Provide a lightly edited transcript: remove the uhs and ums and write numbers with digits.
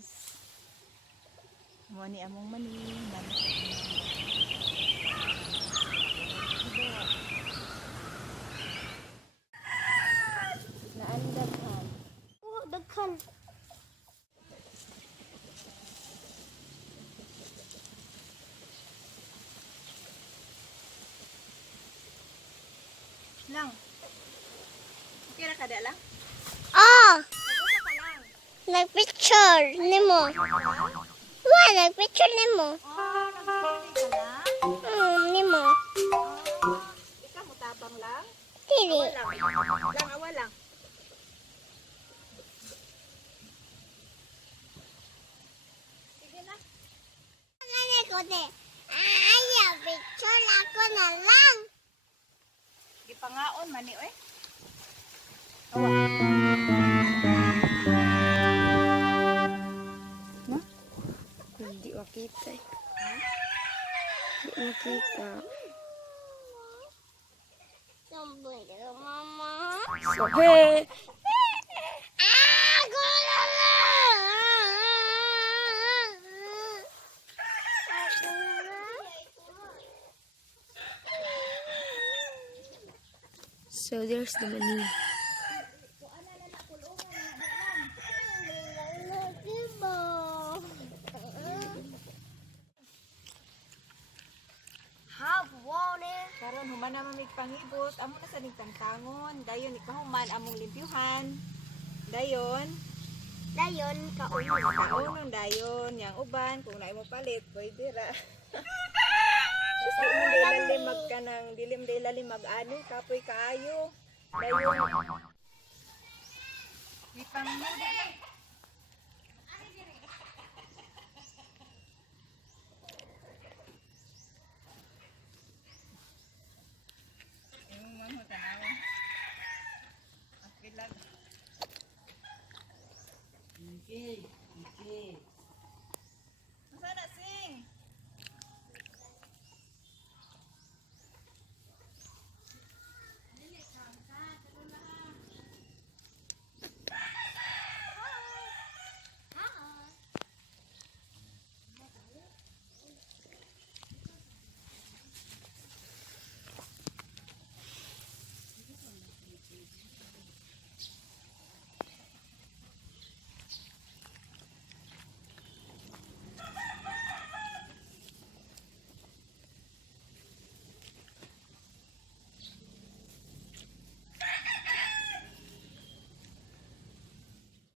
guys. Mo ni among mani. Naan daghan. Oh, daghan. Lang. Okay ra kada lang? Oh, Nagbuka ka lang. nagpicture nimo. Wa, nagpicture nimo. Oh, nagpipili ka lang? Nimo. Ikaw mo tabang lang? Dili. Lang, awa lang. Sige na. Ano ko de? Ayaw, picture ako na lang. Gipangaon man ni oy. No? Hindi makita eh. Hindi makita. Samboy ka, mama. So, hey! Ah, gulo na! So, there's the money. Have water. Karon human na mamig pangibot, amo na sa nigtangtangon, dayon ikahuman among limpyuhan. Dayon, Dayon, kauno. kaunon dayon, yang uban kung naay mo palit, pwede ra. Gusto mo dilalimag ka ng dilim-dilalimag ani, kapoy kaayo. Dayon. Wipang mo di. Yung mga tanaw. Apilag. Okay.